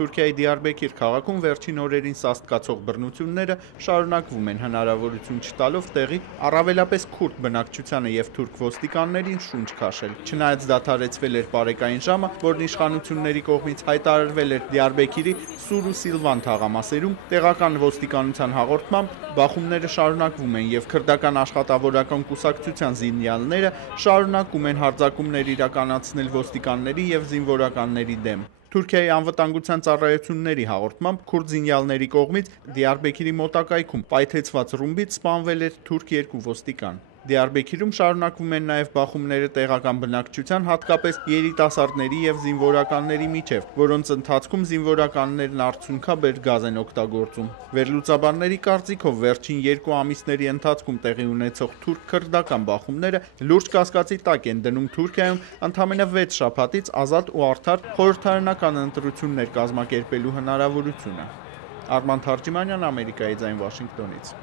Թուրքիայի Դիարբեքիր քաղաքում վերջին օրերին սաստկացող բռնությունները շարունակվում են, հնարավորություն չտալով տեղի առավելապես քուրդ բնակչությանը և թուրք ոստիկաններին շունչ քաշել։ Չնայած դադարեցվել էր պարեկային ժամը, որն իշխանությունների կողմից հայտարարվել էր Դիարբեքիրի Սուր ու Սիլվան թաղամասերում, տեղական ոստիկանության հաղորդմամբ բախումները շարունակվում են և քրդական աշխատավորական կուսակցության զինյալները շարունակում են հարձակումներ իրականացնել ոստիկանների և զինվորականների դեմ։ Թուրքիայի անվտանգության ծառայությունների հաղորդմամբ քուրդ զինյալների կողմից Դիարբեքիրի մոտակայքում պայթեցված ռումբից սպանվել էր թուրք 2 ոստիկան։ Դիարբեքիրում շարունակվում են նաև բախումները տեղական բնակչության, հատկապես երիտասարդների և զինվորականների միջև, որոնց ընթացքում զինվորականներն արդյունքաբեր գազ են օգտագործում։ Վերլուծաբանների կարծիքով վերջին 2 ամիսների ընթացքում տեղի ունեցող թուրք-քրդական բախումները լուրջ կասկածի տակ են դնում Թուրքիայում ընդամենը 6 շաբաթից ազատ ու արդար խորհրդարանական ընտրություններ կազմակերպելու հնարավորությունը։ Արման Թարջիմանյան, Ամերիկայի ձայն, Վաշինգտոնից։